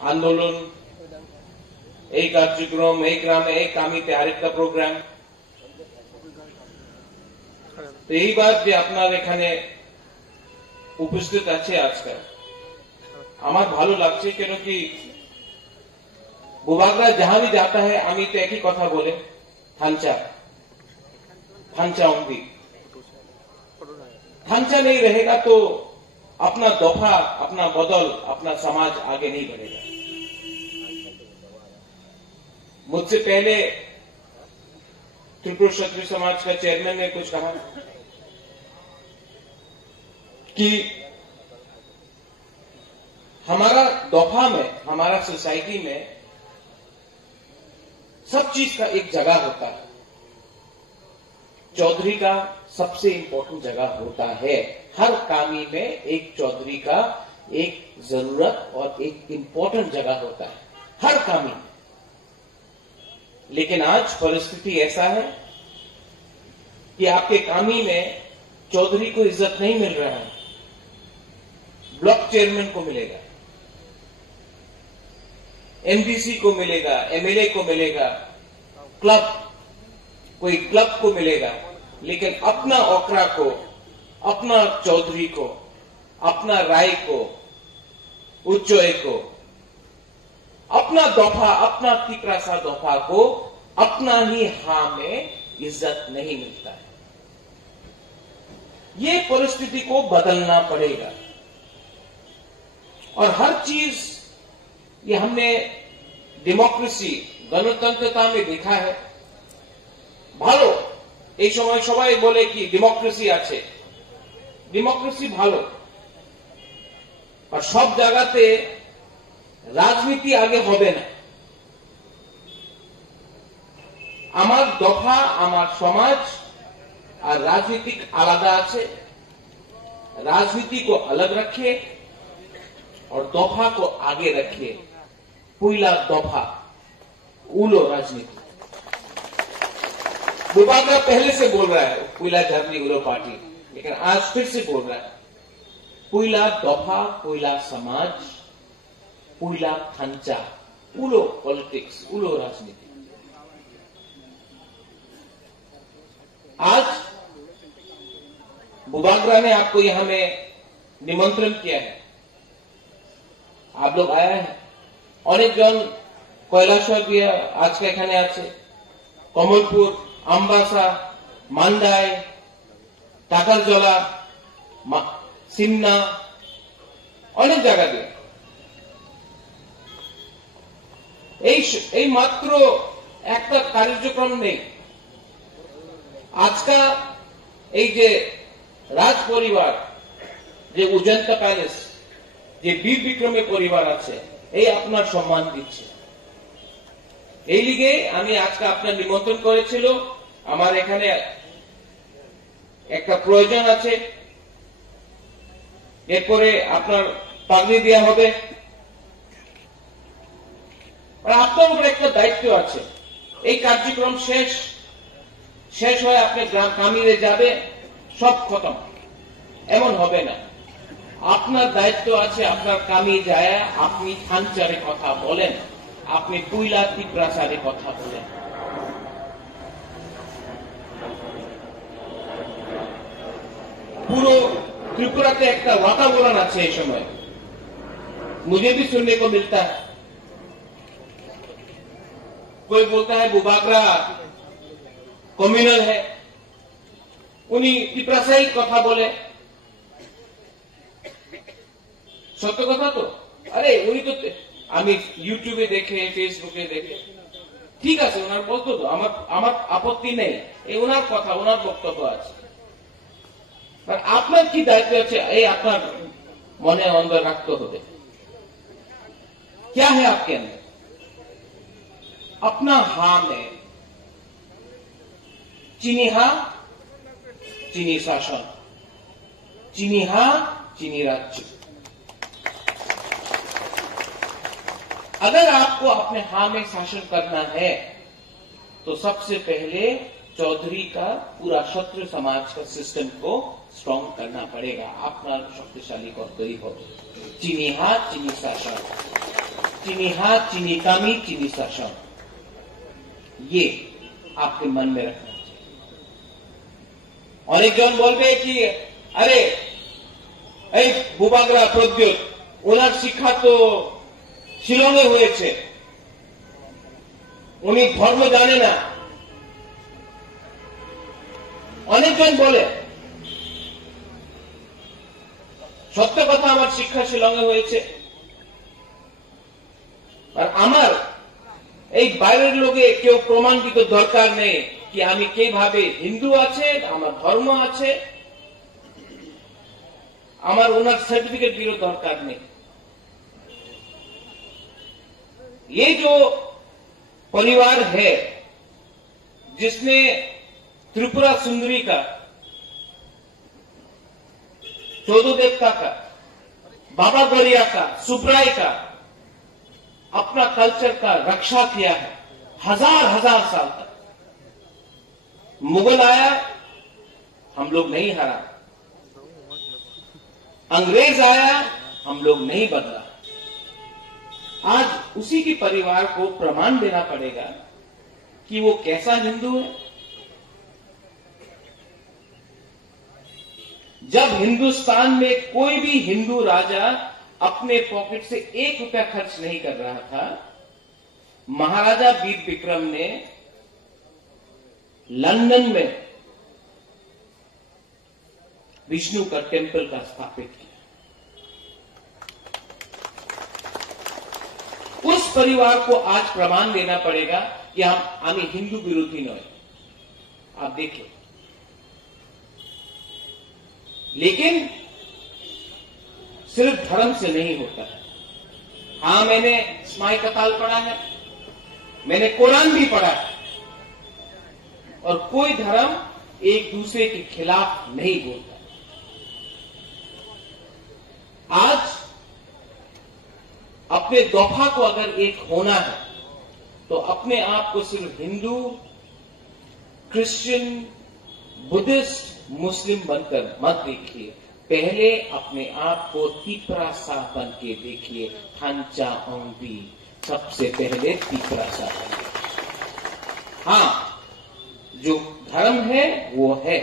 আন্দোলন, এই কার্যক্রম, এই গ্রামে এই কামিতে আরেকটা প্রোগ্রাম। তো এইবার যে আপনার এখানে উপস্থিত আছে আজকাল, আমার ভালো লাগছে, কেন কি बुबागरा जहां भी जाता है अमित एक ही कथा बोले, थांचा थांचा होंगी। थांचा नहीं रहेगा तो अपना दफा, अपना बदल, अपना समाज आगे नहीं बढ़ेगा। मुझसे पहले त्रिपुरा क्षत्रिय समाज का चेयरमैन ने कुछ कहा कि हमारा दफा में, हमारा सोसाइटी में सब चीज का एक जगह होता है। चौधरी का सबसे इंपॉर्टेंट जगह होता है। हर कामी में एक चौधरी का एक जरूरत और एक इंपॉर्टेंट जगह होता है, हर कामी में। लेकिन आज परिस्थिति ऐसा है कि आपके कामी में चौधरी को इज्जत नहीं मिल रहा है, ब्लॉक चेयरमैन को मिलेगा, एमडीसी को मिलेगा, एमएलए को मिलेगा, क्लब, कोई क्लब को मिलेगा, लेकिन अपना ओकरा को, अपना चौधरी को, अपना राय को, उच्चोय को, अपना दफा, अपना तिपरासा दफा को अपना ही हां में इज्जत नहीं मिलता है। ये परिस्थिति को बदलना पड़ेगा। और हर चीज ये हमने डेमोक्रेसी, गणतंत्रता में देखा है। ভালো, এই সময় সবাই বলে কি ডেমোক্রেসি আছে, ডেমোক্রেসি ভালো, আর সব জায়গাতে রাজনীতি আগে হবে না। আমার দফা, আমার সমাজ আর রাজনীতি আলাদা আছে। राजनीति को अलग रखिए और दफा को आगे रखिए। पहला दफा उलो राजनीति। बुबागरा पहले से बोल रहा है पहला धरनी उलो पार्टी, लेकिन आज फिर से बोल रहा है पहला दफा, पहला समाज, पहला थांचा, उलो पॉलिटिक्स, उलो राजनीति। आज बुबागरा ने आपको यहां में निमंत्रण किया है, आप लोग आया है। अनेक जन কৈলাসহর দিয়ে আজকে এখানে আছে, কমলপুর, আমবাসা, মান্দাই, টাকারজলা, সিমনা, অনেক জায়গা দিয়ে। এই মাত্র একটা কার্যক্রম নেই। আজকাল এই যে রাজ পরিবার, যে উজন্তা প্যালেস, যে বীর বিক্রমী পরিবার আছে, এই আপনার সম্মান দিচ্ছে। এই লিগে আমি আজকে আপনার নিমন্ত্রণ করেছিল। আমার এখানে একটা প্রয়োজন আছে, এরপরে আপনার পাগড়ি দেওয়া হবে। আর আপনার উপর একটা দায়িত্ব আছে। এই কার্যক্রম শেষ হয়ে আপনি গ্রাম কামিরে যাবে, সব খতম, এমন হবে না। আপনার দায়িত্ব আছে, আপনার কামি যায় আপনি থানচারে কথা বলেন, আপনি পুইলা তিপ্রাসারে কথা বলেন। पूरे त्रिपुरा के एक वातावरण अच्छे इस समय मुझे भी सुनने को मिलता है। कोई बोलता है बुबागरा कम्युनल है, उन्हीं तिप्रासाई कथा बोले। सत्य कथा तो अरे उन्हीं तो আমি ইউটিউবে দেখে, ফেসবুকে দেখে, ঠিক আছে, ওনার বলতো তো আমার আপত্তি নেই, এই ওনার কথা, ওনার বক্তব্য আছে। আপনার কি দায়িত্ব আছে এই আপনার মনে অন্তর রাখতে হবে। क्या है आपके अंदर? अपना हां में चीनी हां, चीनी शासन, चीनी हां, चीनी राज्य। अगर आपको अपने हां में शासन करना है तो सबसे पहले चौधरी का पूरा क्षत्रिय समाज का सिस्टम को स्ट्रांग करना पड़ेगा। अपना शक्तिशाली करते ही हो। चीनी हाथ, चीनी शासन। चीनी हाथ, चीनी कामी, चीनी शासन, ये आपके मन में रखना चाहिए। और एक जन बोल गए कि अरे बुबागरा प्रद्योत ओनार शिक्षा तो शिलंगे हुए, उन्हीं धर्म जाने ना। अनेक जन बोले सत्य कथा आमार शिक्षा शिलंगे हुए, और आमार এই বাইরের লোকে কেউ প্রমাণ দিতে দরকার নেই कि আমি কিভাবে হিন্দু আছে, আমার ধর্ম আছে, আমার ওনার সার্টিফিকেট দিতে দরকার নেই। ये जो परिवार है जिसने त्रिपुरा सुंदरी का, चौदह देवता का, बाबा गौरिया का, सुब्राय का अपना कल्चर का रक्षा किया है हजार हजार साल तक। मुगल आया, हम लोग नहीं हरा, अंग्रेज आया, हम लोग नहीं बदला। आज उसी के परिवार को प्रमाण देना पड़ेगा कि वो कैसा हिंदू है। जब हिंदुस्तान में कोई भी हिंदू राजा अपने पॉकेट से 1 रुपया खर्च नहीं कर रहा था, महाराजा वीर विक्रम ने लंदन में विष्णु का टेम्पल का स्थापित किया। उस परिवार को आज प्रमाण देना पड़ेगा कि हम हिंदू विरोधी नय। आप देखिए, लेकिन सिर्फ धर्म से नहीं होता है। हां, मैंने स्माय कताल पढ़ा है, मैंने कुरान भी पढ़ा है, और कोई धर्म एक दूसरे के खिलाफ नहीं बोलता। आज अपने दफा को अगर एक होना है तो अपने आप को सिर्फ हिंदू, क्रिश्चियन, बुद्धिस्ट, मुस्लिम बनकर मत देखिए। पहले अपने आप को तिपरासा बन के देखिए। थांचा ओंबी, सबसे पहले तिपरासा बनिए। हां, जो धर्म है वो है।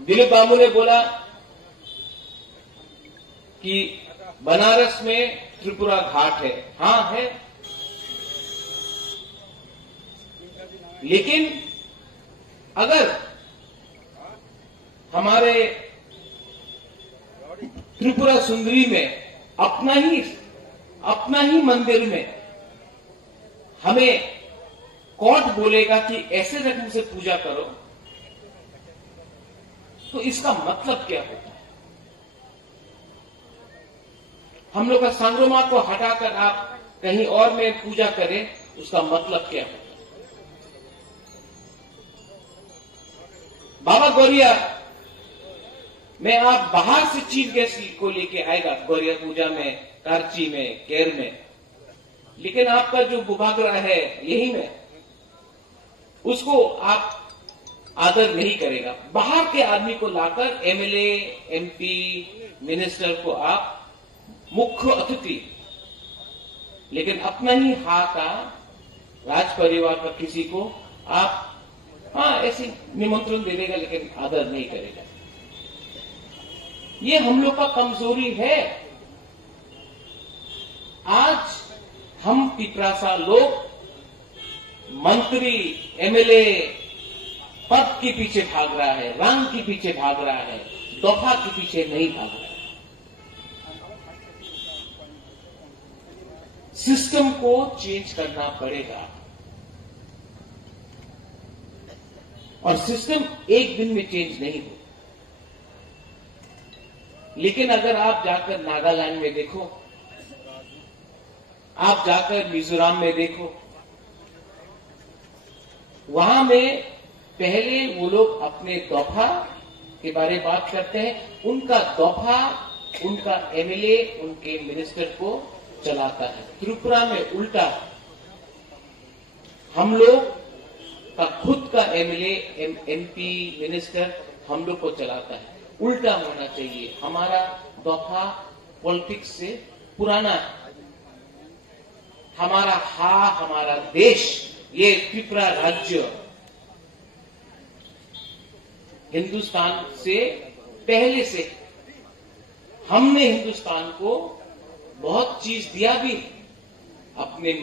दिलीप बाबू ने बोला कि बनारस में त्रिपुरा घाट है। हां है, लेकिन अगर हमारे त्रिपुरा सुंदरी में अपना ही मंदिर में हमें कोर्ट बोलेगा कि ऐसे रकम से पूजा करो, तो इसका मतलब क्या होता है? हम लोग का संग्रमा को हटाकर आप कहीं और में पूजा करें, उसका मतलब क्या होता है? बाबा गौरिया में आप बाहर से चीफ गेस्ट को लेके आएगा, गौरिया पूजा में, कार्ची में, केर में, लेकिन आपका जो बुभागरा है यही में, उसको आप आदर नहीं करेगा। बाहर के आदमी को लाकर एमएलए, एमपी, मिनिस्टर को आप मुख्य अतिथि, लेकिन अपना ही हा का राज परिवार का किसी को आप ऐसे निमंत्रण दे देगा, लेकिन आदर नहीं करेगा। ये हम लोग का कमजोरी है। आज हम पिपरासा लोग मंत्री, एमएलए पद के पीछे भाग रहा है, रंग के पीछे भाग रहा है, दफा के पीछे नहीं भाग रहा है। सिस्टम को चेंज करना पड़ेगा, और सिस्टम एक दिन में चेंज नहीं हो। लेकिन अगर आप जाकर नागालैंड में देखो, आप जाकर मिजोरम में देखो, वहां में पहले वो लोग अपने दफा के बारे में बात करते हैं। उनका दफा, उनका एमएलए, उनके मिनिस्टर को चलाता है। त्रिपुरा में उल्टा, हम लोग का खुद का एमएलए, एमपी, मिनिस्टर हम लोग को चलाता है। उल्टा होना चाहिए। हमारा दफा पॉलिटिक्स से पुराना है। हमारा देश, ये त्रिपुरा राज्य हिंदुस्तान से पहले से, हमने हिंदुस्तान को बहुत चीज दिया भी, अपने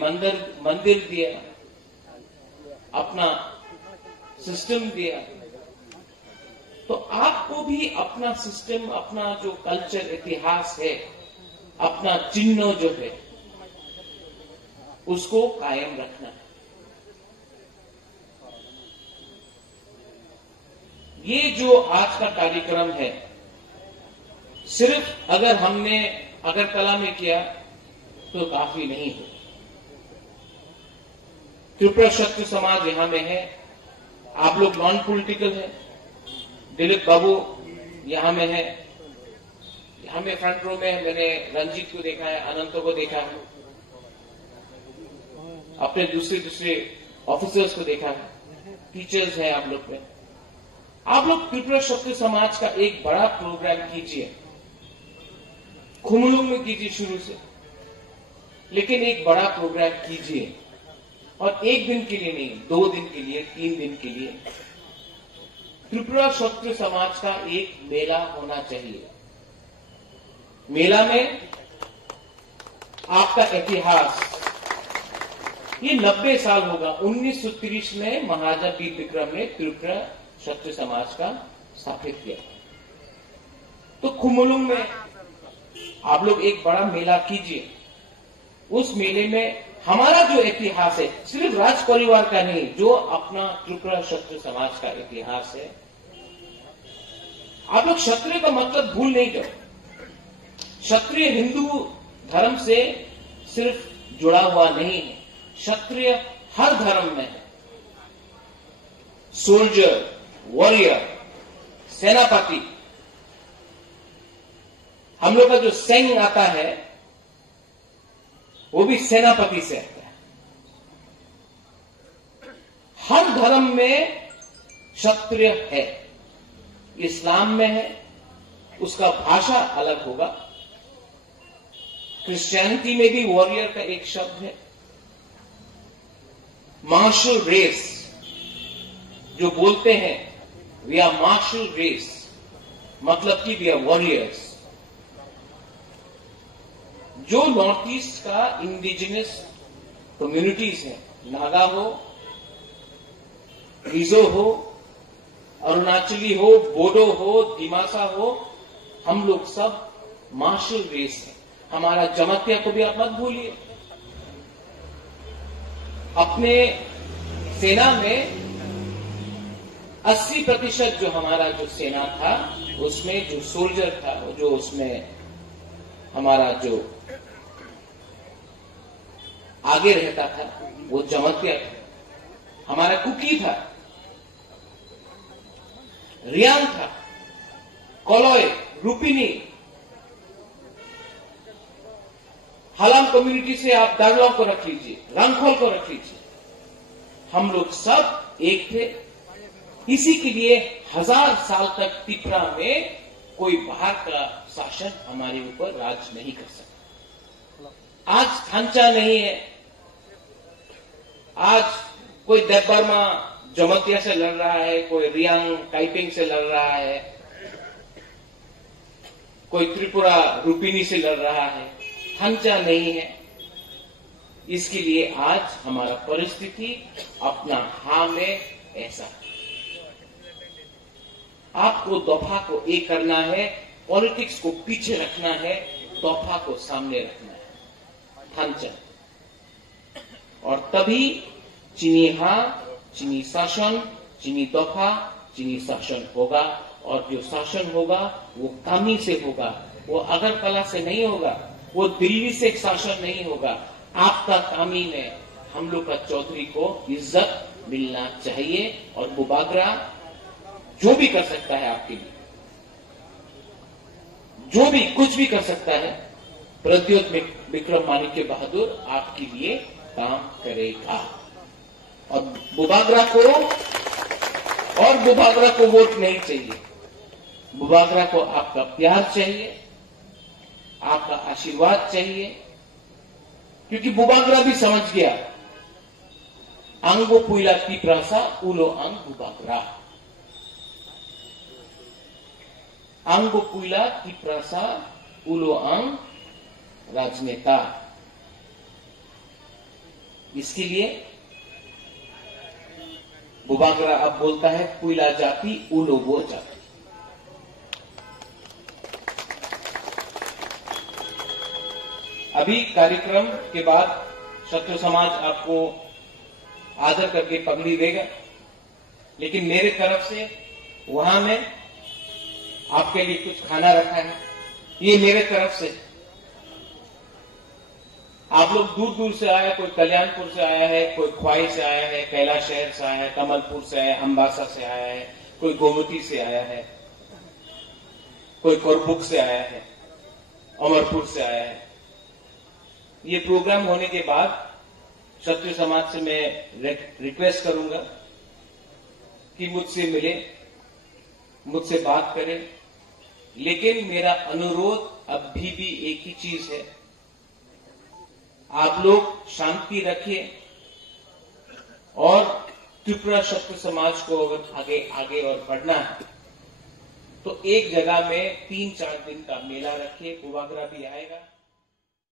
मंदिर दिया, अपना सिस्टम दिया। तो आपको भी अपना सिस्टम, अपना जो कल्चर, इतिहास है, अपना चिन्ह जो है, उसको कायम रखना है। ये जो आज का कार्यक्रम है, सिर्फ अगर हमने अगरतला में किया तो काफी नहीं हो। त्रिपुरा क्षत्रिय समाज यहां में है, आप लोग नॉन पॉलिटिकल है, दिलीप बाबू यहां में है, यहां में फ्रंट रो में मैंने रंजीत को देखा है, अनंत को देखा है, अपने दूसरे ऑफिसर्स को देखा है, टीचर्स हैं आप लोग में। आप लोग त्रिपुरा क्षत्रिय समाज का एक बड़ा प्रोग्राम कीजिए, खुमलुंग में कीजिए शुरू से, लेकिन एक बड़ा प्रोग्राम कीजिए, और एक दिन के लिए नहीं, 2 दिन के लिए, 3 दिन के लिए त्रिपुरा क्षत्रिय समाज का एक मेला होना चाहिए। मेला में आपका इतिहास, ये 90 साल होगा। 1930 में महाराजा वीर विक्रम ने त्रिपुरा क्षत्रिय समाज का स्थापित किया। तो खुमलुंग में आप लोग एक बड़ा मेला कीजिए। उस मेले में हमारा जो इतिहास है, सिर्फ राज परिवार का नहीं, जो अपना त्रिपुरा क्षत्रिय समाज का इतिहास है, आप लोग क्षत्रिय का मतलब भूल नहीं करो। क्षत्रिय हिंदू धर्म से सिर्फ जुड़ा हुआ नहीं है, क्षत्रिय हर धर्म में है। सोल्जर, वॉरियर, सेनापति, हम लोग का जो सैन्य आता है वो भी सेनापति से आता है। हर धर्म में क्षत्रिय है। इस्लाम में है, उसका भाषा अलग होगा। क्रिश्चियनिटी में भी वॉरियर का एक शब्द है। मार्शल रेस जो बोलते हैं, वी आर मार्शल रेस, मतलब कि वी आर वॉरियर्स। जो नॉर्थ ईस्ट का इंडिजिनस कम्युनिटीज है, नागा हो, मिजो हो, अरुणाचली हो, बोडो हो, दिमासा हो, हम लोग सब मार्शल रेस है। हमारा जमातिया को भी आप मत भूलिए। अपने सेना में 80% जो हमारा जो सेना था, उसमें जो सोल्जर था, जो उसमें हमारा जो आगे रहता था, वो जमातिया था। हमारा कुकी था, रियांग था, कोलोय, रूपिनी, हलाम कम्युनिटी से आप दागलाओं को रख लीजिए, रंगखोल को रख लीजिए, हम लोग सब एक थे। इसी के लिए 1000 साल तक त्रिपुरा में कोई बाहर का शासन हमारे ऊपर राज नहीं कर सकता। आज खांचा नहीं है, आज कोई देवबर्मा जमतिया से लड़ रहा है, कोई रियांग टाइपिंग से लड़ रहा है, कोई त्रिपुरा रूपिनी से लड़ रहा है, खांचा नहीं है। इसके लिए आज हमारा परिस्थिति अपना हां में ऐसा है। आपको दफा को एक करना है, पॉलिटिक्स को पीछे रखना है, दफा को सामने रखना है, खांचा। और तभी चीनी हां, चीनी शासन, चीनी दफा, चीनी शासन होगा। और जो शासन होगा वो कामी से होगा, वो अगरतला से नहीं होगा, वो दिल्ली से शासन नहीं होगा। आपका कामी में हम लोग का चौधरी को इज्जत मिलना चाहिए। और बुबागरा जो भी कर सकता है आपके लिए, जो भी कुछ भी कर सकता है, प्रद्योत विक्रम माणिक्य बहादुर आपके लिए काम करेगा। और बुबागरा को वोट नहीं चाहिए, बुबागरा को आपका प्यार चाहिए, आपका आशीर्वाद चाहिए, क्योंकि बुबागरा भी समझ गया आंगो पुइला तीप्रासा उलो आंग बुबागरा, आंगो पुइला तीप्रासा उलो आंग राजनेता। इसके लिए बुबागरा अब बोलता है पुइला जाति उलो वो जाति। अभी कार्यक्रम के बाद क्षत्रिय समाज आपको आदर करके पगड़ी देगा, लेकिन मेरे तरफ से वहां में आपके लिए कुछ खाना रखा है। ये मेरे तरफ से, आप लोग दूर दूर से आया, कोई कल्याणपुर से आया है, कोई ख्वाई से आया है, कैलाश शहर से आया है, कमलपुर से आया है, अंबासा से आया है, कोई गोमती से आया है, कोई कोरबुक से आया है, अमरपुर से आया है। ये प्रोग्राम होने के बाद क्षत्रिय समाज से मैं रिक्वेस्ट करूंगा कि मुझसे मिले, मुझसे बात करें, लेकिन मेरा अनुरोध अभी भी एक ही चीज है, आप लोग शांति रखिए और त्रिपुरा क्षत्रिय समाज को अगर आगे और बढ़ना है तो एक जगह में 3-4 दिन का मेला रखिए, बुबागरा भी आएगा।